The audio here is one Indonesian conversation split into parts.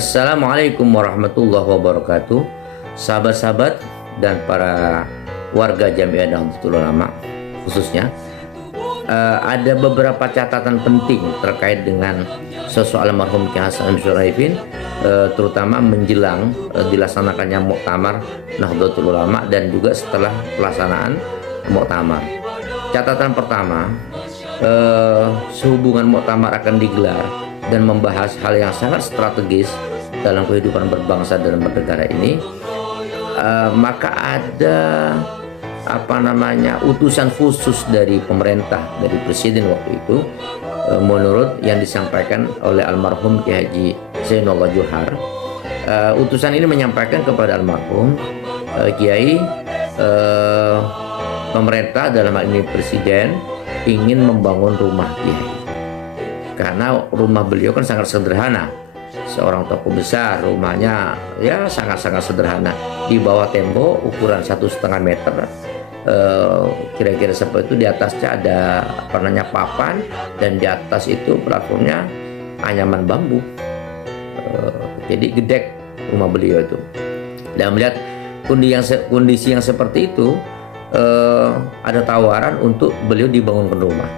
Assalamualaikum warahmatullahi wabarakatuh. Sahabat-sahabat dan para warga Jamiah Nahdlatul Ulama khususnya, ada beberapa catatan penting terkait dengan sosok almarhum Kiai Hasan Syarifin, terutama menjelang dilaksanakannya Muktamar Nahdlatul Ulama dan juga setelah pelaksanaan Muktamar. Catatan pertama, sehubungan Muktamar akan digelar dan membahas hal yang sangat strategis dalam kehidupan berbangsa dan bernegara ini, maka ada utusan khusus dari pemerintah, dari presiden waktu itu, menurut yang disampaikan oleh almarhum Kiai Haji Zainullah Johar. Utusan ini menyampaikan kepada almarhum Kiai, pemerintah dalam hal ini presiden ingin membangun rumah Kiai, karena rumah beliau kan sangat sederhana. Seorang tokoh besar, rumahnya ya sangat-sangat sederhana, di bawah tembok ukuran 1,5 meter, kira-kira seperti itu. Di atasnya ada papan, dan di atas itu plafonnya anyaman bambu. Jadi gedek rumah beliau itu. Dan melihat kondisi yang seperti itu, ada tawaran untuk beliau dibangunkan rumah.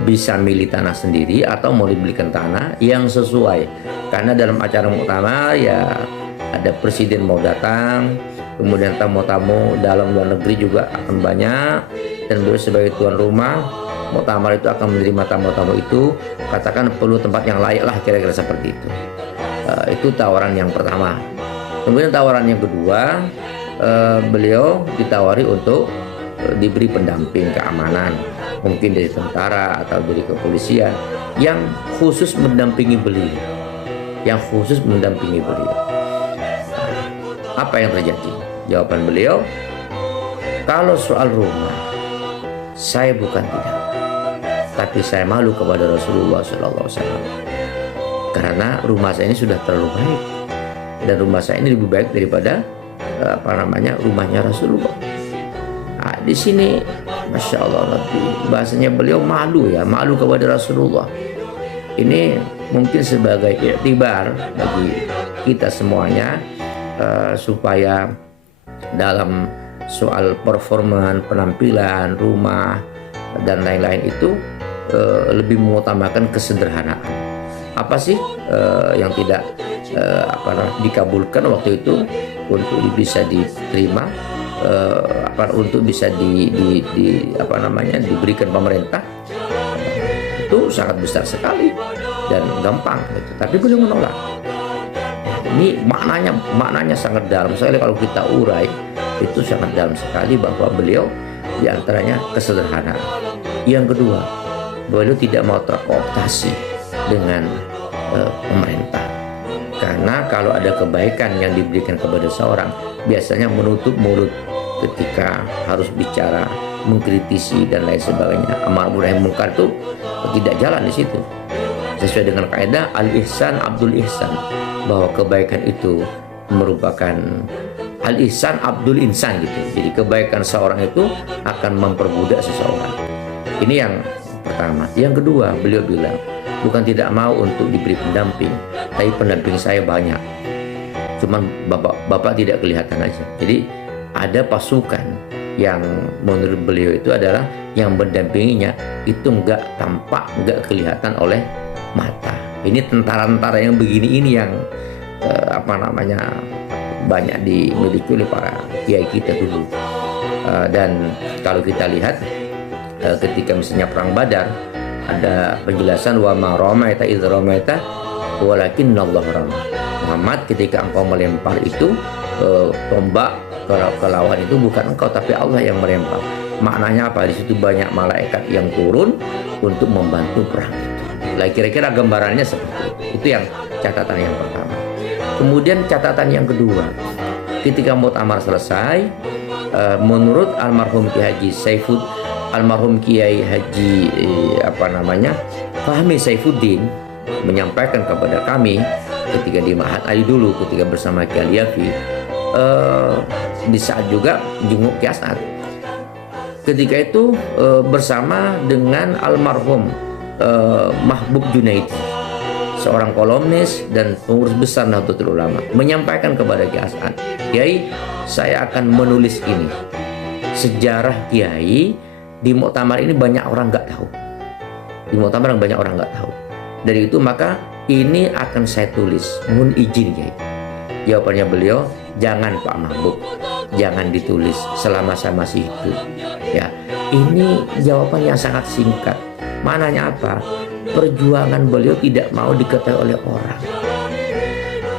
Bisa milih tanah sendiri atau mau dibelikan tanah yang sesuai, karena dalam acara muktamar ya ada presiden mau datang, kemudian tamu-tamu dalam luar negeri juga akan banyak, dan beliau sebagai tuan rumah muktamar itu akan menerima tamu-tamu itu, katakan perlu tempat yang layak lah, kira-kira seperti itu. Itu tawaran yang pertama. Kemudian tawaran yang kedua, beliau ditawari untuk diberi pendamping keamanan, mungkin dari tentara atau dari kepolisian yang khusus mendampingi beliau, Apa yang terjadi? Jawaban beliau, kalau soal rumah, saya bukan tidak, tapi saya malu kepada Rasulullah SAW, karena rumah saya ini sudah terlalu baik, dan rumah saya ini lebih baik daripada rumahnya Rasulullah. Nah, di sini Masya Allah, bahasanya beliau malu kepada Rasulullah. Ini mungkin sebagai iktibar bagi kita semuanya, supaya dalam soal performa, penampilan rumah dan lain-lain itu lebih mengutamakan kesederhanaan. Apa sih yang tidak dikabulkan waktu itu untuk bisa diterima, untuk bisa diberikan pemerintah, itu sangat besar sekali dan gampang gitu. Tapi beliau menolak. Ini maknanya sangat dalam sekali. Kalau kita urai, itu sangat dalam sekali, bahwa beliau diantaranya kesederhanaan. Yang kedua, beliau tidak mau terkooptasi dengan pemerintah, karena kalau ada kebaikan yang diberikan kepada seorang, biasanya menutup mulut ketika harus bicara, mengkritisi dan lain sebagainya. Amar ma'ruf nahi munkar itu tidak jalan di situ. Sesuai dengan kaidah al-ihsan abdul ihsan, bahwa kebaikan itu merupakan al-ihsan abdul insan gitu. Jadi kebaikan seorang itu akan memperbudak seseorang. Ini yang pertama. Yang kedua, beliau bilang bukan tidak mau untuk diberi pendamping, tapi pendamping saya banyak, cuman bapak tidak kelihatan aja. Jadi ada pasukan yang menurut beliau itu adalah yang mendampinginya itu nggak tampak, nggak kelihatan oleh mata. Ini tentara-tentara yang begini ini yang banyak dimiliki oleh para kiai kita dulu. Dan kalau kita lihat ketika misalnya perang Badar, ada penjelasan wa ma ramaita idz ramaita walakinnallaha rama. Muhammad, ketika engkau melempar itu tombak ke lawan itu bukan engkau, tapi Allah yang melempar. Maknanya apa? Di situ banyak malaikat yang turun untuk membantu perang itu. Lah, kira-kira gambarannya seperti itu. Itu yang catatan yang pertama. Kemudian catatan yang kedua, ketika muktamar selesai, menurut almarhum Kiai Haji Fahmi Saifuddin menyampaikan kepada kami ketika di Mahat Ali dulu, ketika bersama Kiai Yafi, di saat juga jenguk Kiai As'ad, ketika itu bersama dengan almarhum Mahbub Junaidi, seorang kolumnis dan pengurus besar Nahdlatul Ulama, menyampaikan kepada Kiai Hasan, Kiai, saya akan menulis ini. Sejarah Kiai di muktamar ini banyak orang nggak tahu. Di muktamar banyak orang nggak tahu. Dari itu maka ini akan saya tulis. Mohon izin, Kiai. Jawabannya beliau, jangan Pak Mahbub, jangan ditulis selama saya masih hidup. Ya, ini jawaban yang sangat singkat. Mananya apa? Perjuangan beliau tidak mau diketahui oleh orang.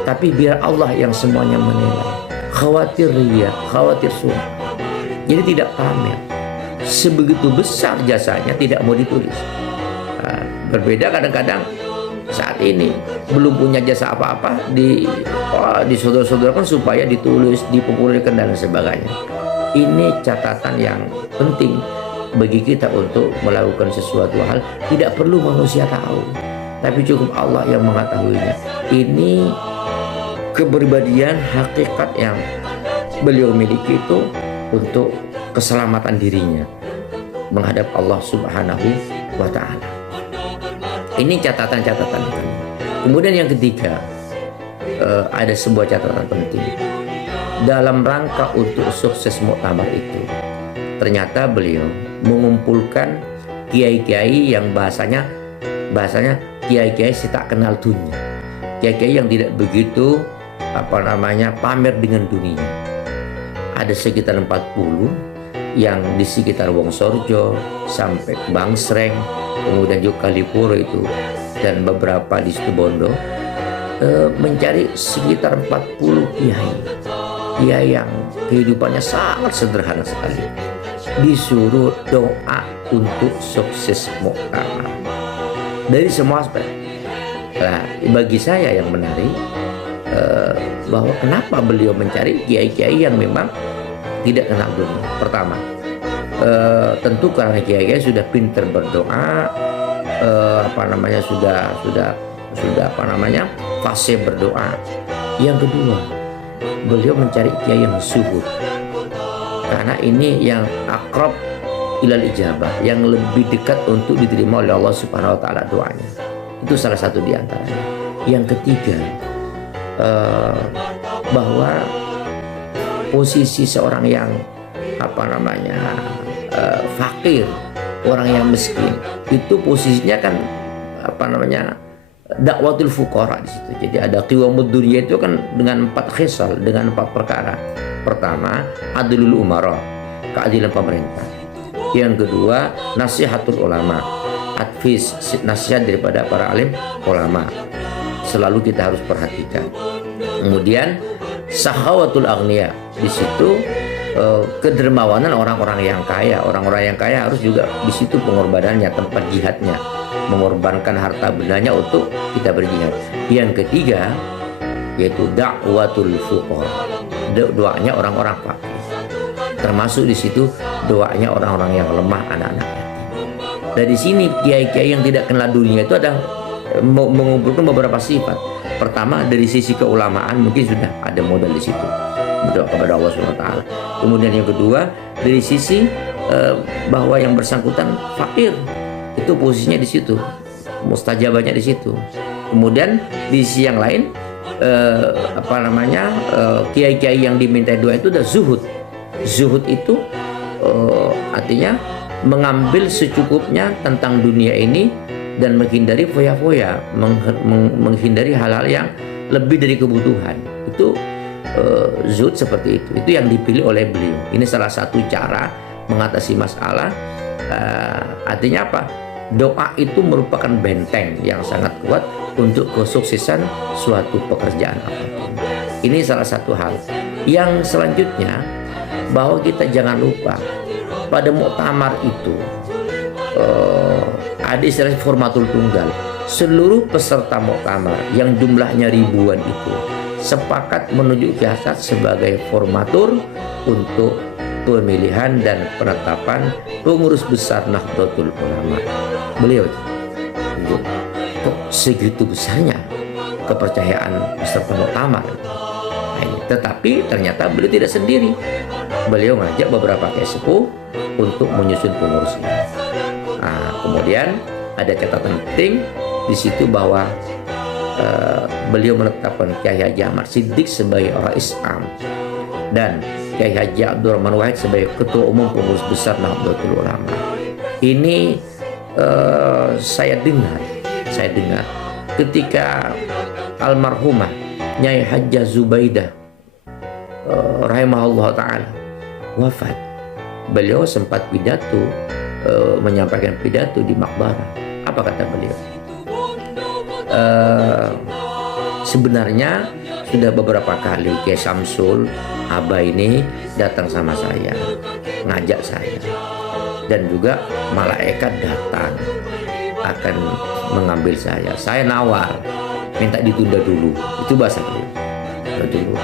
Tapi biar Allah yang semuanya menilai. Khawatir ria, khawatir sumber. Jadi tidak pamer. Sebegitu besar jasanya tidak mau ditulis. Nah, berbeda kadang-kadang saat ini belum punya jasa apa-apa disodor-sodorkan supaya ditulis, dipopulerkan dan sebagainya. Ini catatan yang penting bagi kita untuk melakukan sesuatu hal. Tidak perlu manusia tahu, tapi cukup Allah yang mengetahuinya. Ini kepribadian hakikat yang beliau miliki itu untuk keselamatan dirinya menghadap Allah Subhanahu wa Ta'ala. Ini catatan-catatan. Kemudian yang ketiga, ada sebuah catatan penting dalam rangka untuk sukses muktamar itu. Ternyata beliau mengumpulkan kiai-kiai yang bahasanya kiai-kiai si tak kenal dunia, kiai-kiai yang tidak begitu pamer dengan dunia. Ada sekitar 40 yang di sekitar Wongsorjo sampai Bangsreng, kemudian juga Kalipuro itu, dan beberapa di Situbondo, mencari sekitar 40 kiai yang kehidupannya sangat sederhana sekali, disuruh doa untuk sukses muktamar dari semua aspek. Nah, bagi saya yang menarik bahwa kenapa beliau mencari kiai-kiai yang memang tidak kenal dunia. Pertama, tentu karena kiai-kiai sudah pintar berdoa, sudah fase berdoa. Yang kedua, beliau mencari kiai yang zuhud, karena ini yang akrab ilal ijabah, yang lebih dekat untuk diterima oleh Allah Subhanahu wa Ta'ala doanya. Itu salah satu di antaranya. Yang ketiga, bahwa posisi seorang yang fakir, orang yang miskin, itu posisinya kan dakwatul fuqara di situ. Jadi ada qiwamud dunya itu kan dengan 4 khisal, dengan 4 perkara. Pertama, adlul umara, keadilan pemerintah. Yang kedua, nasihatul ulama, advis, nasihat daripada para alim ulama, selalu kita harus perhatikan. Kemudian sahawatul agniya, di situ kedermawanan orang-orang yang kaya. Orang-orang yang kaya harus juga di situ pengorbanannya, tempat jihadnya, mengorbankan harta bendanya untuk kita berjihad. Yang ketiga yaitu dakwatul fuqara, doanya orang-orang fakir, termasuk di situ doanya orang-orang yang lemah, anak-anak yatim. Dari sini kiai-kiai yang tidak kenal dunia itu ada mengumpulkan beberapa sifat. Pertama, dari sisi keulamaan mungkin sudah ada modal di situ, berdoa kepada Allah SWT. Kemudian yang kedua, dari sisi bahwa yang bersangkutan fakir, itu posisinya di situ, mustajabahnya di situ. Kemudian di sisi yang lain, kiai-kiai yang diminta doa itu ada zuhud. Zuhud itu artinya mengambil secukupnya tentang dunia ini dan menghindari foya-foya, menghindari hal-hal yang lebih dari kebutuhan. Itu zuhud seperti itu. Itu yang dipilih oleh beliau. Ini salah satu cara mengatasi masalah. Artinya apa? Doa itu merupakan benteng yang sangat kuat untuk kesuksesan suatu pekerjaan apapun. Ini salah satu hal. Yang selanjutnya, bahwa kita jangan lupa pada muktamar itu ada istilah formatul tunggal. Seluruh peserta muktamar yang jumlahnya ribuan itu sepakat menunjuk Kiai Hasan sebagai formatur untuk pemilihan dan penetapan pengurus besar Nahdlatul Ulama. Beliau kok segitu besarnya kepercayaan peserta muktamar. Tetapi ternyata beliau tidak sendiri. Beliau ngajak beberapa kiai sepuh untuk menyusun pengurus ini. Kemudian ada catatan penting di situ bahwa beliau menetapkan Kiai Haji Ahmad Siddiq sebagai Rais Am dan Kiai Haji Abdurrahman Wahid sebagai Ketua Umum Pengurus Besar Nahdlatul Ulama. Ini saya dengar ketika almarhumah Nyai Hajjah Zubaidah rahimahullah ta'ala wafat, beliau sempat pidato, menyampaikan pidato di Makbarah. Apa kata beliau? Sebenarnya sudah beberapa kali Kiai Samsul Aba ini datang sama saya, ngajak saya, dan juga malaikat datang akan mengambil saya. Saya nawar, minta ditunda dulu. Itu bahasa beliau. Dulu.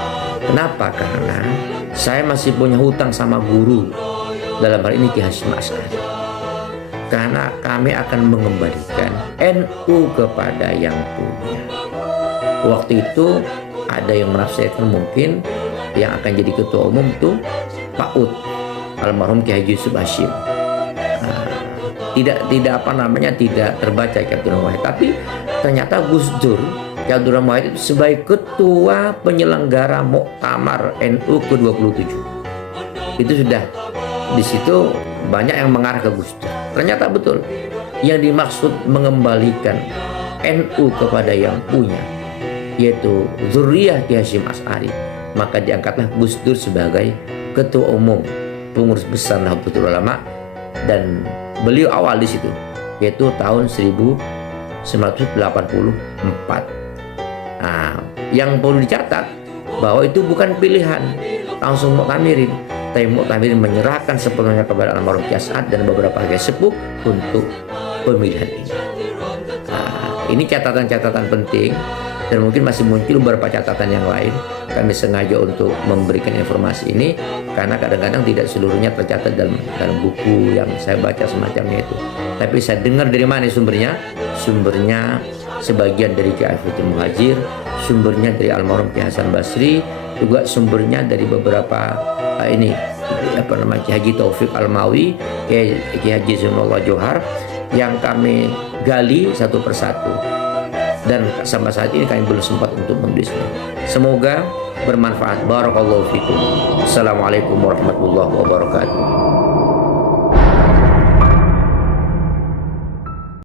Kenapa? Karena saya masih punya hutang sama guru, dalam hal ini Ki Hasyim Asy'ari. Karena kami akan mengembalikan NU kepada yang punya. Waktu itu ada yang menafsirkan mungkin yang akan jadi ketua umum itu Pak Ud, almarhum Ki Haji Yusuf Hasyim. Tidak terbaca Ki Abdurrahman Wahid, tapi ternyata Gus Dur Ki Abdurrahman Wahid itu sebagai ketua penyelenggara Muktamar NU ke-27. Itu sudah di situ banyak yang mengarah ke Gus Dur. Ternyata betul yang dimaksud mengembalikan NU kepada yang punya, yaitu zuriyah Ki Hasyim Asy'ari. Maka diangkatlah Gus Dur sebagai ketua umum pengurus besar Nahdlatul Ulama, dan beliau awal di situ, yaitu tahun 1984. Nah, yang perlu dicatat bahwa itu bukan pilihan langsung muktamirin, tapi muktamirin menyerahkan sepenuhnya kepada almarhum Kiai As'ad dan beberapa kiai sepuh untuk pemilihan ini. Nah, ini catatan-catatan penting, dan mungkin masih muncul beberapa catatan yang lain. Kami sengaja untuk memberikan informasi ini karena kadang-kadang tidak seluruhnya tercatat dalam buku yang saya baca semacamnya itu. Tapi saya dengar dari mana sumbernya? Sumbernya sebagian dari Kiai Fathul Muhajir, sumbernya dari almarhum Kiai Hasan Basri, juga sumbernya dari beberapa Kiai Haji Taufik Almawi, Kiai Haji Zunullah Johar, yang kami gali satu persatu. Dan sampai saat ini kami belum sempat untuk menulisnya. Semoga bermanfaat. Barakallahu fikum. Assalamualaikum warahmatullahi wabarakatuh.